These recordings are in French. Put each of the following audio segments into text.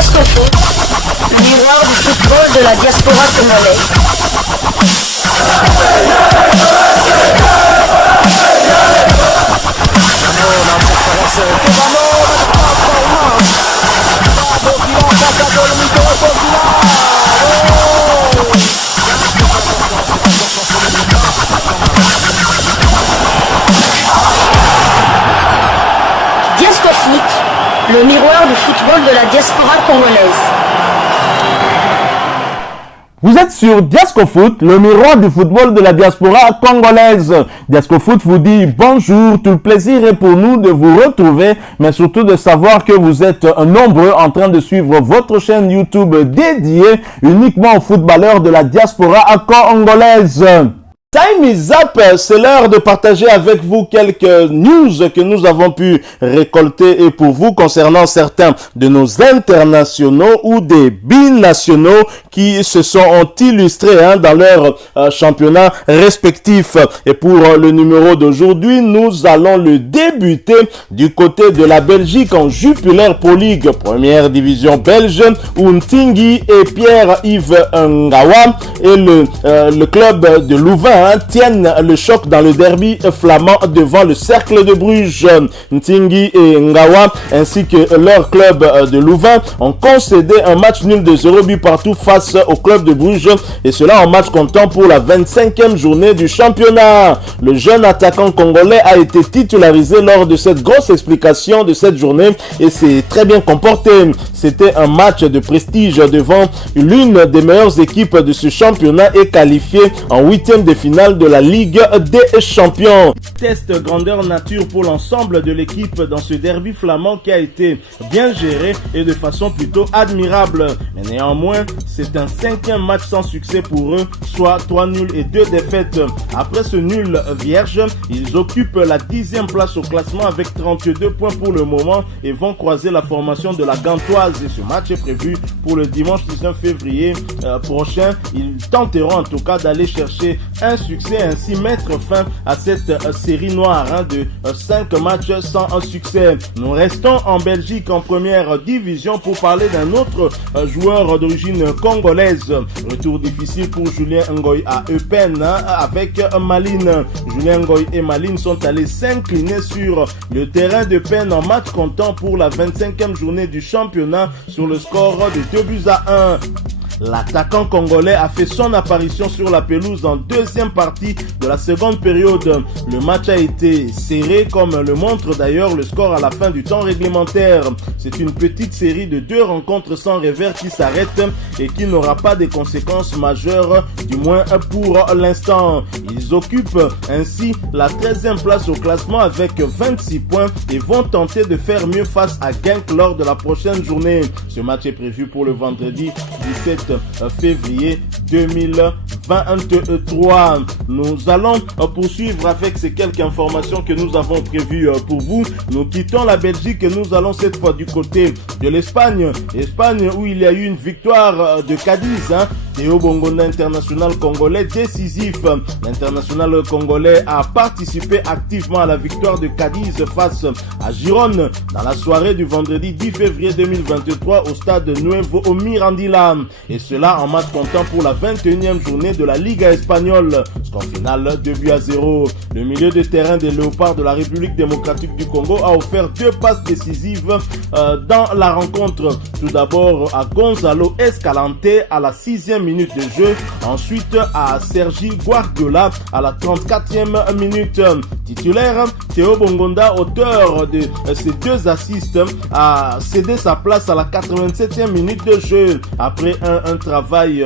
Diasco Foot, le miroir du football de la diaspora congolaise. Diasco Foot, le miroir du football de la diaspora congolaise. Vous êtes sur Diasco Foot, le miroir du football de la diaspora congolaise. Diasco Foot vous dit bonjour, tout le plaisir est pour nous de vous retrouver, mais surtout de savoir que vous êtes nombreux en train de suivre votre chaîne YouTube dédiée uniquement aux footballeurs de la diaspora congolaise. Time is up, c'est l'heure de partager avec vous quelques news que nous avons pu récolter et pour vous concernant certains de nos internationaux ou des binationaux qui se sont illustrés dans leur championnat respectif. Et pour le numéro d'aujourd'hui, nous allons le débuter du côté de la Belgique en Jupiler Pro League, première division belge, où Ntingi et Pierre-Yves Ngawa et le club de Louvain tiennent le choc dans le derby flamand devant le Cercle de Bruges. Ntingi et Ngawa ainsi que leur club de Louvain ont concédé un match nul de 0 but partout face au club de Bruges et cela en match comptant pour la 25e journée du championnat. Le jeune attaquant congolais a été titularisé lors de cette grosse explication de cette journée et s'est très bien comporté. C'était un match de prestige devant l'une des meilleures équipes de ce championnat et qualifié en 8e de finale de la Ligue des Champions. Test grandeur nature pour l'ensemble de l'équipe dans ce derby flamand qui a été bien géré et de façon plutôt admirable. Mais néanmoins, c'est un 5e match sans succès pour eux, soit 3 nuls et 2 défaites. Après ce nul vierge, ils occupent la 10e place au classement avec 32 points pour le moment et vont croiser la formation de la Gantoise. Et ce match est prévu pour le dimanche 19 février prochain. Ils tenteront en tout cas d'aller chercher un succès et ainsi mettre fin à cette série noire de 5 matchs sans un succès. Nous restons en Belgique en première division pour parler d'un autre joueur d'origine congolaise. Retour difficile pour Julien Ngoy à Eupen avec Malines. Julien Ngoy et Malines sont allés s'incliner sur le terrain d'Eupen en match comptant pour la 25e journée du championnat sur le score de 2 buts à 1. L'attaquant congolais a fait son apparition sur la pelouse en deuxième partie de la seconde période. Le match a été serré comme le montre d'ailleurs le score à la fin du temps réglementaire. C'est une petite série de 2 rencontres sans revers qui s'arrête et qui n'aura pas de conséquences majeures, du moins pour l'instant. Ils occupent ainsi la 13e place au classement avec 26 points et vont tenter de faire mieux face à Genk lors de la prochaine journée. Ce match est prévu pour le vendredi 17 février 2023. Nous allons poursuivre avec ces quelques informations que nous avons prévues pour vous. Nous quittons la Belgique et nous allons cette fois du côté de l'Espagne. Espagne où il y a eu une victoire de Cadiz. Théo Bongonda, international congolais décisif. L'international congolais a participé activement à la victoire de Cadiz face à Girone dans la soirée du vendredi 10 février 2023 au stade Nuevo Mirandilla. Et cela en match comptant pour la 21e journée de la Liga espagnole. Score final 2 buts à 0. Le milieu de terrain des Léopards de la République démocratique du Congo a offert 2 passes décisives dans la rencontre. Tout d'abord à Gonzalo Escalante à la 6e minute de jeu. Ensuite à Sergi Guardiola à la 34e minute. Titulaire, Théo Bongonda, auteur de ces 2 assists, a cédé sa place à la 87e minute de jeu. Après un travail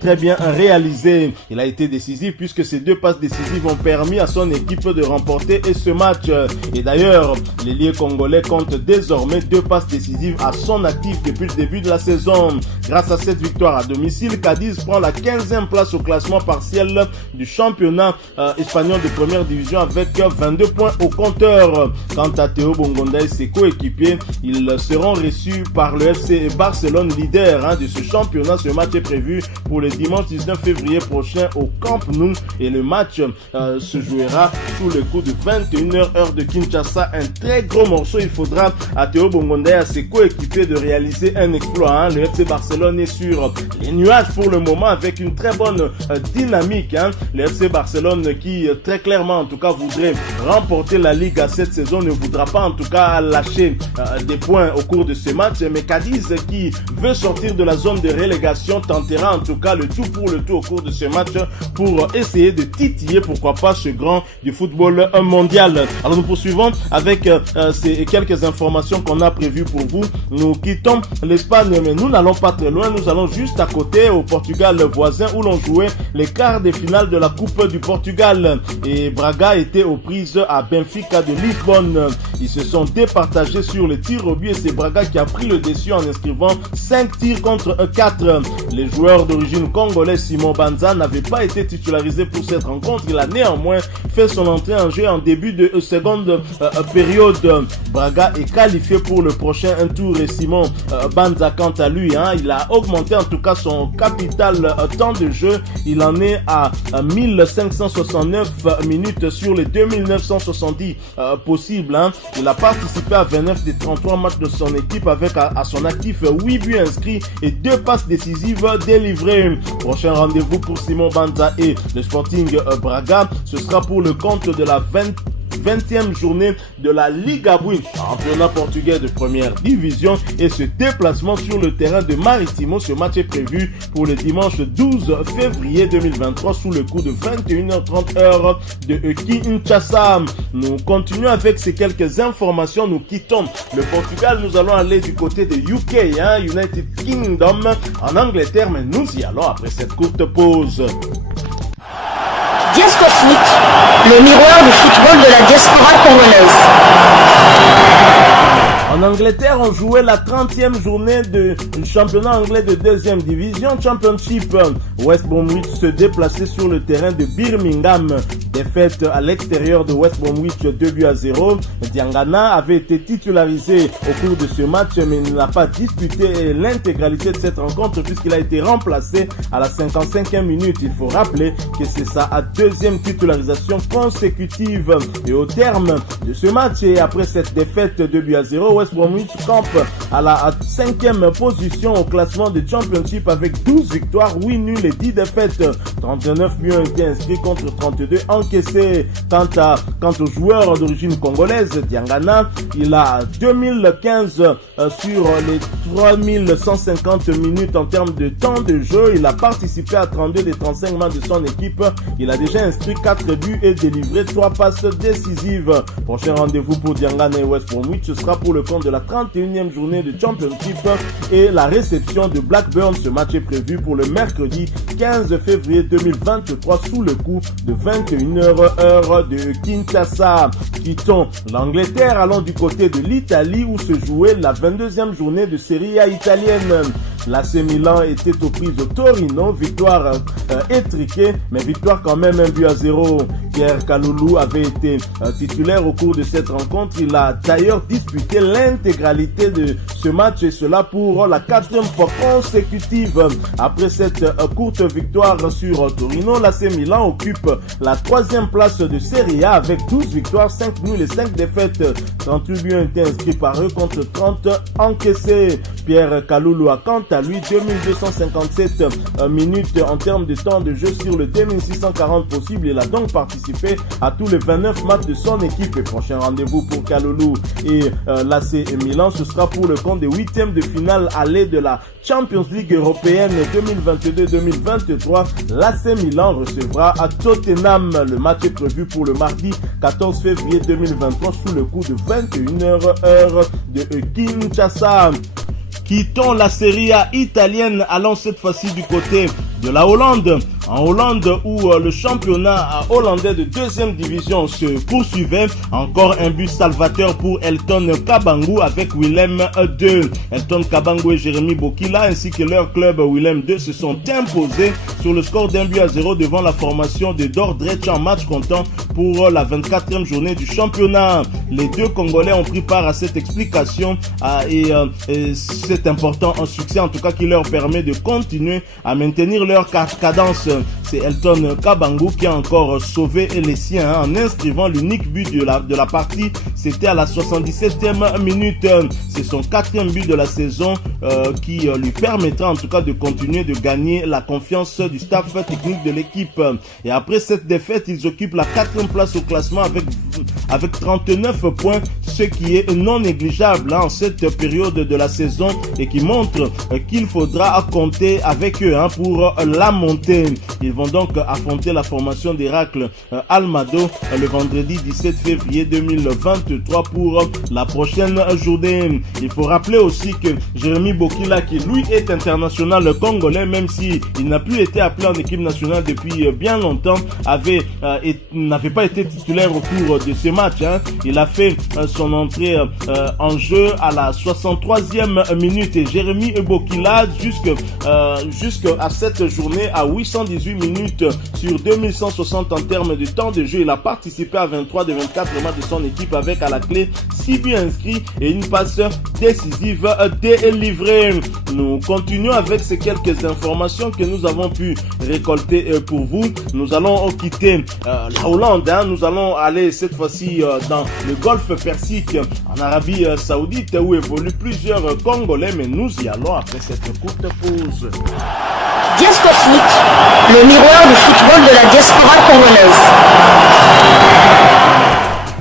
très bien réalisé, il a été décisif puisque ces 2 passes décisives ont permis à son équipe de remporter ce match. Et d'ailleurs, l'ailier congolais compte désormais 2 passes décisives à son actif depuis le début de la saison. Grâce à cette victoire à domicile, Cadiz prend la 15e place au classement partiel du championnat espagnol de première division avec avec 22 points au compteur. Quant à Théo Bongonda et ses coéquipiers, ils seront reçus par le FC Barcelone, leader de ce championnat. Ce match est prévu pour le dimanche 19 février prochain au Camp Nou et le match se jouera sous le coup de 21h heure de Kinshasa. Un très gros morceau. Il faudra à Théo Bongonda et à ses coéquipiers de réaliser un exploit. Le FC Barcelone est sur les nuages pour le moment avec une très bonne dynamique. Le FC Barcelone qui très clairement en tout cas voudrait remporter la Ligue à cette saison ne voudra pas en tout cas lâcher des points au cours de ce match. Mais Cadiz qui veut sortir de la zone de relégation tentera en tout cas le tout pour le tout au cours de ce match pour essayer de titiller pourquoi pas ce grand du football mondial. Alors nous poursuivons avec ces quelques informations qu'on a prévues pour vous. Nous quittons l'Espagne mais nous n'allons pas très loin, nous allons juste à côté au Portugal voisin où l'on jouait les quarts de finale de la Coupe du Portugal et Braga était aux prises à Benfica de Lisbonne. Ils se sont départagés sur les tirs au but et c'est Braga qui a pris le dessus en inscrivant 5 tirs contre 4. Les joueurs d'origine congolaise Simon Banza n'avait pas été titularisé pour cette rencontre. Il a néanmoins fait son entrée en jeu en début de seconde période. Braga est qualifié pour le prochain tour et Simon Banza quant à lui, il a augmenté en tout cas son capital temps de jeu. Il en est à 1569 minutes sur les 2970 possibles. Il a participé à 29 des 33 matchs de son équipe avec à son actif 8 buts inscrits et 2 passes décisives délivrées. Prochain rendez-vous pour Simon Banza et le Sporting Braga, ce sera pour le compte de la 20e journée de la Liga Win, championnat portugais de première division, et ce déplacement sur le terrain de Maritimo. Ce match est prévu pour le dimanche 12 février 2023 sous le coup de 21h30 heure de Kinshasa. Nous continuons avec ces quelques informations. Nous quittons le Portugal, nous allons aller du côté de UK, United Kingdom, en Angleterre, mais nous y allons après cette courte pause. Diasco Foot, le miroir du football de la diaspora congolaise. En Angleterre, on jouait la 30e journée du championnat anglais de 2e division Championship. West Bromwich se déplaçait sur le terrain de Birmingham. Défaite à l'extérieur de West Bromwich 2-0. Diangana avait été titularisé au cours de ce match mais il n'a pas disputé l'intégralité de cette rencontre puisqu'il a été remplacé à la 55e minute. Il faut rappeler que c'est sa deuxième titularisation consécutive. Et au terme de ce match et après cette défaite 2-0, West Bromwich campe à la 5e position au classement de Championship avec 12 victoires, 8 nuls et 10 défaites. 39 buts ont été inscrits contre 32 encaissés. Quant aux joueurs d'origine congolaise, Diangana, il a 2015 sur les 3150 minutes en termes de temps de jeu. Il a participé à 32 des 35 matchs de son équipe. Il a déjà inscrit 4 buts et délivré 3 passes décisives. Prochain rendez-vous pour Diangana et West Bromwich, ce sera pour le compte de la 31e journée de Championship et la réception de Blackburn. Ce match est prévu pour le mercredi 15 février 2023 sous le coup de 21h heure de Kinshasa. Quittons l'Angleterre, allons du côté de l'Italie où se jouait la 22e journée de Serie A italienne. L'AC Milan était aux prises au Torino, victoire étriquée, mais victoire quand même 1-0. Pierre Kalulu avait été titulaire au cours de cette rencontre. Il a d'ailleurs disputé l'intégralité de ce match et cela pour la 4e fois consécutive. Après cette courte victoire sur Torino, l'AC Milan occupe la 3e place de Serie A avec 12 victoires, 5 nuls et 5 défaites. 38 buts ont été inscrits par eux contre 30 encaissés. Pierre Kalulu a quant à lui 2257 minutes en termes de temps de jeu sur le 2640 possible. Il a donc participé à tous les 29 matchs de son équipe. Et prochain rendez-vous pour Kalulu et l'AC Milan, ce sera pour le compte des 8e de finale aller de la Champions League européenne 2022-2023. L'AC Milan recevra à Tottenham. Le match est prévu pour le mardi 14 février 2023 sous le coup de 21h heure de Kinshasa. Quittons la Serie A italienne, allons cette fois-ci du côté de la Hollande. En Hollande, où le championnat hollandais de deuxième division se poursuivait, encore un but salvateur pour Elton Kabangu avec Willem II. Elton Kabangu et Jérémy Bokila ainsi que leur club Willem II se sont imposés sur le score d'1-0 devant la formation de Dordrecht en match comptant pour la 24e journée du championnat. Les deux Congolais ont pris part à cette explication et c'est important, un succès en tout cas qui leur permet de continuer à maintenir leur cadence. C'est Elton Kabangu qui a encore sauvé les siens en inscrivant l'unique but de la partie. C'était à la 77e minute. C'est son 4e but de la saison qui lui permettra en tout cas de continuer de gagner la confiance du staff technique de l'équipe. Et après cette défaite, ils occupent la 4e place au classement avec 39 points, ce qui est non négligeable en cette période de la saison et qui montre qu'il faudra compter avec eux pour la montée. Ils vont donc affronter la formation d'Héracle Almado le vendredi 17 février 2023 pour la prochaine journée. Il faut rappeler aussi que Jérémy Bokila, qui lui est international congolais, même s'il n'a plus été appelé en équipe nationale depuis bien longtemps, n'avait pas été titulaire au cours de ce match. Il a fait son entrée en jeu à la 63e minute et Jérémy Bokila jusqu'à cette journée à 818 minutes sur 2160 en termes de temps de jeu. Il a participé à 23 des 24 matchs de son équipe avec à la clé 6 buts inscrits et une passe décisive délivrée. Nous continuons avec ces quelques informations que nous avons pu récolter pour vous. Nous allons quitter la Hollande. Nous allons aller cette fois-ci dans le golfe Persique, en Arabie Saoudite, où évoluent plusieurs Congolais, mais nous y allons après cette courte pause. Diasco Foot, le miroir du football de la diaspora congolaise.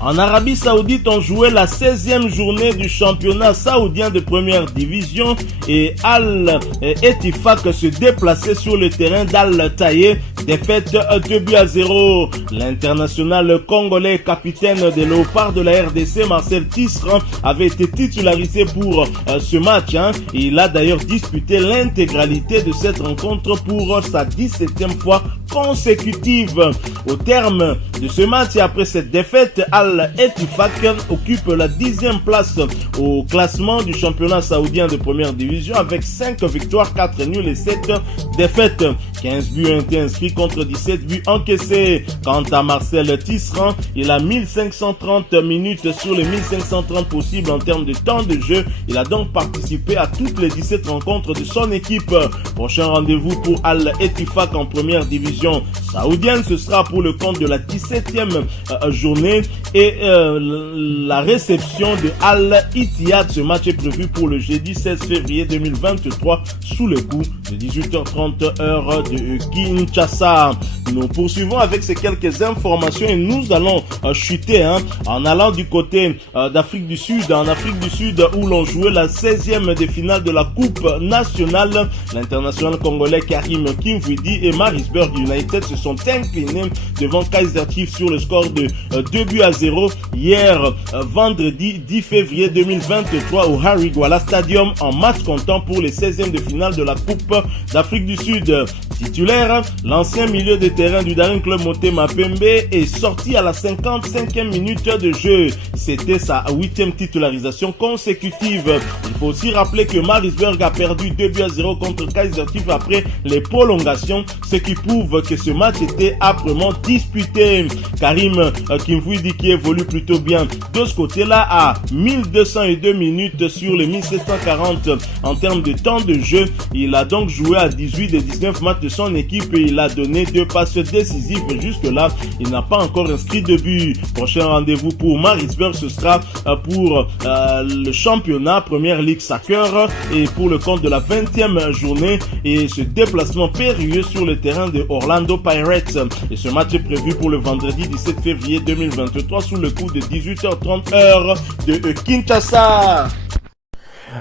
En Arabie Saoudite, on jouait la 16e journée du championnat saoudien de première division et Al-Ettifaq se déplaçait sur le terrain d'Al-Taïeh. Défaite 2-0. L'international congolais capitaine des Léopards de la RDC, Marcel Tisserand, avait été titularisé pour ce match. Il a d'ailleurs disputé l'intégralité de cette rencontre pour sa 17e fois consécutive. Au terme de ce match et après cette défaite, Al-Ettifaq occupe la 10e place au classement du championnat saoudien de première division avec 5 victoires, 4 nuls et 7 défaites. 15 buts ont été inscrits contre 17 buts encaissés. Quant à Marcel Tisserand, il a 1530 minutes sur les 1530 possibles en termes de temps de jeu. Il a donc participé à toutes les 17 rencontres de son équipe. Prochain rendez-vous pour Al-Ettifaq en première division saoudienne, ce sera pour le compte de la 17e journée et la réception de Al-Ittihad. Ce match est prévu pour le jeudi 16 février 2023 sous le coup de 18h30 heure de Kinshasa. Nous poursuivons avec ces quelques informations et nous allons chuter en allant du côté d'Afrique du Sud. En Afrique du Sud où l'on jouait la 16e des finales de la Coupe nationale, l'international congolais Karim Kimvidi et Marisburg United se sont inclinés devant Kaizer Chiefs sur le score de 2-0 hier vendredi 10 février 2023 au Harry Gwala Stadium en match comptant pour les 16e de finale de la Coupe d'Afrique du Sud. Titulaire, l'ancien milieu de terrain du Daring Club Motema Pembe est sorti à la 55e minute de jeu. C'était sa 8e titularisation consécutive. Il faut aussi rappeler que Marisburg a perdu 2-0 contre Kaizer Chiefs après les prolongations, ce qui prouve que ce match était âprement disputé. Karim Kimvidi, qui évolue plutôt bien de ce côté-là, à 1202 minutes sur les 1740 en termes de temps de jeu. Il a donc joué à 18 des 19 matchs de son équipe et il a donné 2 passes décisives. Jusque-là, il n'a pas encore inscrit de but. Prochain rendez-vous pour Marisburg, ce sera pour le championnat Première Ligue Soccer et pour le compte de la 20e journée et ce déplacement périlleux sur le terrain de Orlando Pirates. Et ce match est prévu pour le vendredi 17 février 2023 sous le coup de 18h30 heure de Kinshasa.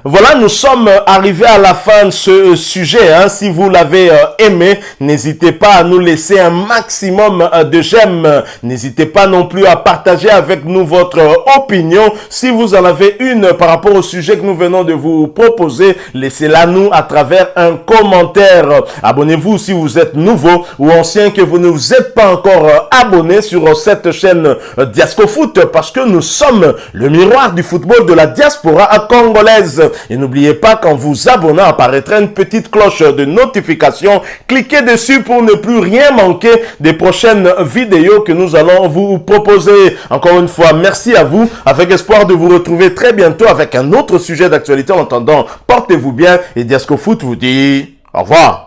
Voilà, nous sommes arrivés à la fin de ce sujet. Si vous l'avez aimé, n'hésitez pas à nous laisser un maximum de j'aime. N'hésitez pas non plus à partager avec nous votre opinion. Si vous en avez une par rapport au sujet que nous venons de vous proposer, laissez-la nous à travers un commentaire. Abonnez-vous si vous êtes nouveau ou ancien, que vous ne vous êtes pas encore abonné sur cette chaîne Diascofoot, parce que nous sommes le miroir du football de la diaspora congolaise. Et n'oubliez pas qu'en vous abonnant apparaîtra une petite cloche de notification. Cliquez dessus pour ne plus rien manquer des prochaines vidéos que nous allons vous proposer. Encore une fois, merci à vous, avec espoir de vous retrouver très bientôt avec un autre sujet d'actualité. En attendant, portez-vous bien et Diascofoot vous dit au revoir.